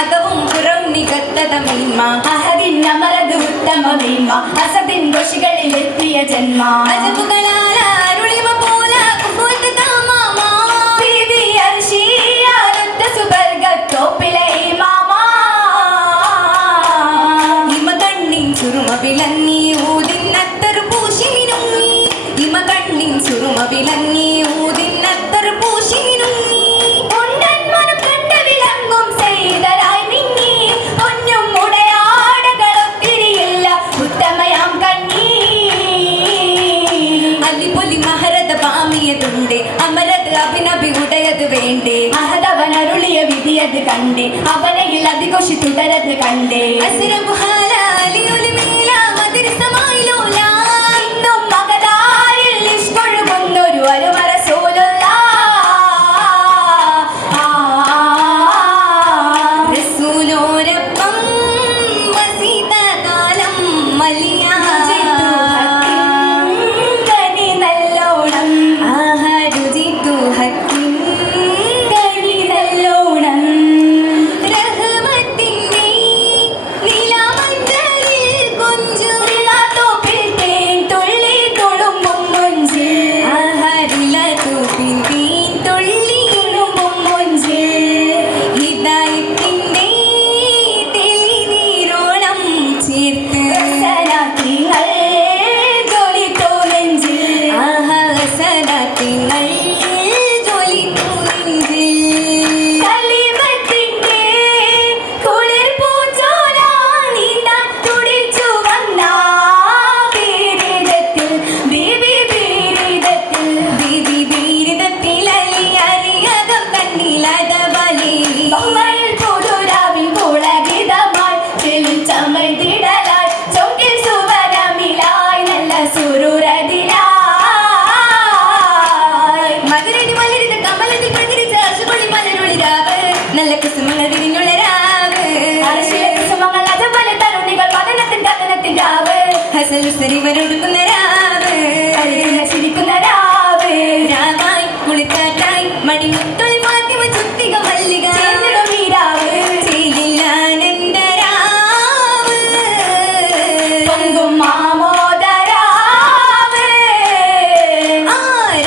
അകവും പുറം നികത്തത മേന്മ അഹദിന്നമരത് ഉത്തമ മേന്മ അസദിൻ ദോഷികളിൽ എത്തിയ ജന്മ അജബുകളാല അരുളിമ പോല കുഫുത്ത് താമാമ ബീബി അർശിയാലൊത്ത സുബർഗത്തോപ്പിലെ ഇമാമ ഇമ കണ്ണിൻ ചുരുമ വിളങ്ങി ഊതിന്നത്തരു പൂശി മിനുങ്ങി ഇമ കണ്ണിൻ ചുരുമ വിളങ്ങി ഊതിന്നത്തരു പൂശി മിനുങ്ങി അമരത് അഭിനഭി ഉടയത് വേണ്ടേ അഹദവൻ അരുളിയ വിധിയത് കണ്ടേ അവനയിൽ അതിഘോഷി തുടരത് കണ്ടേ അസുരബുഹാല അലിയൊലിമീല മതിരിസമായിലോല ഇന്നും മകതാരിൽ ഇഷ്കൊഴുകുന്നൊരു അരുമര സോലുള്ള റസൂലോരപ്പം വസീത കാലം മലിയ നല്ല കുസുമങ്ങൾ വിരിഞ്ഞുള്ള സലുസരിവരൊടുക്കുന്ന രാവ് ചിരിക്കുന്ന രാവ് രാവായി കുളിക്കാറ്റായി മണിമുത്തൊളി ഫാത്തിമ ചുത്തിക മല്ലിക ചേർന്നിടും ഈ രാവ് ചെയ്യില്ലാനെന്റെ രാവ് പൊങ്കും മാമോദരാവ് ആ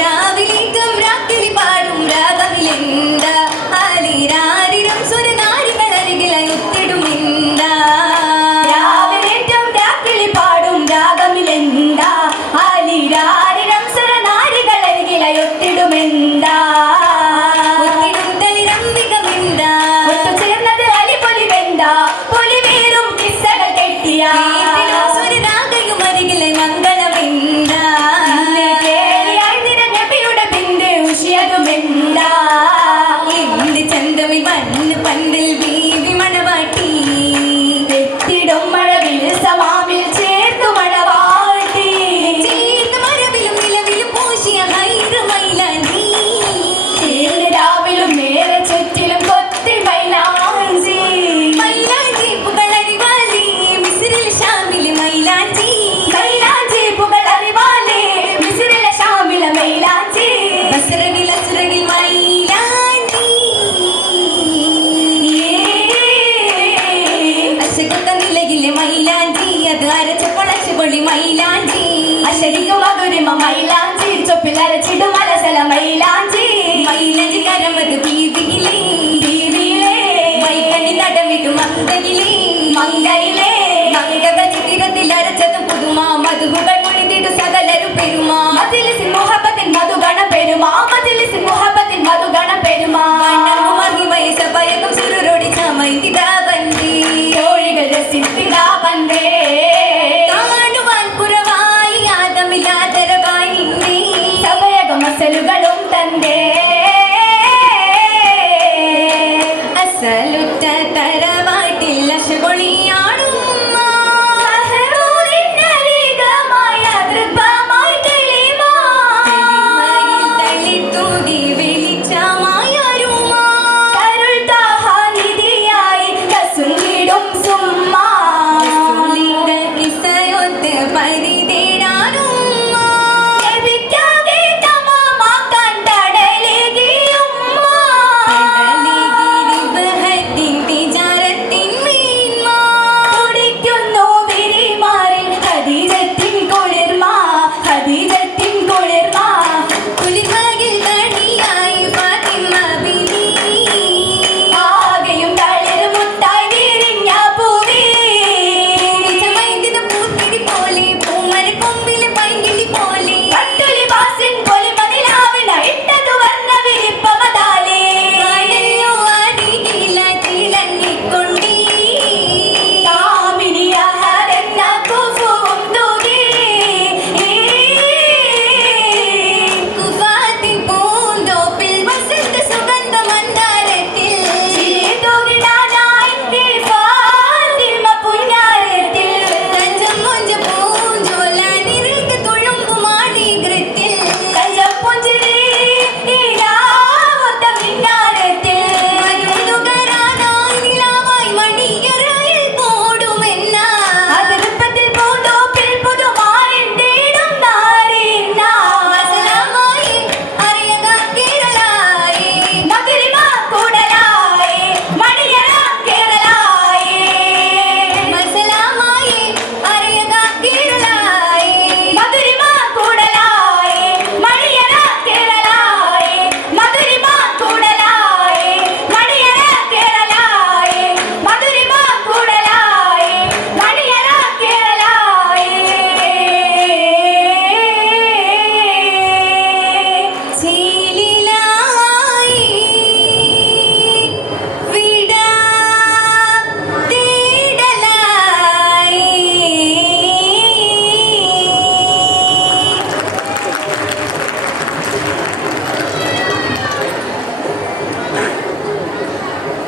രാവിലേക്കും രാത്രി പാടും രാഗമിലെന്താ ആലിരാരിരം സുരനാരികളരികിലായി ഒത്തിടുമെന്താ രാവിലേറ്റം രാത്രി പാടും രാഗമിലെന്താ ആലിരാരിരം സുരനാരികളരികിലയൊത്തിടുമെന്താ ഒത്തിടും തളിരംബികമെന്താ ഒത്തുചേർന്നത് അലിപൊലിവെന്താ പൊലിവേറും കിസ്സകൾ കെട്ടിയ വീട്ടിലോ സുരരാഗയും അരികിലെ മംഗളമെന്താ ഇന്ന് കേളിയായി നിറഞ്ഞ നബിയുടെ ബിന്ദു ഉഷിയതുമെന്താ എന്ത് ചന്തമിൽ വന്ന് പന്തിൽ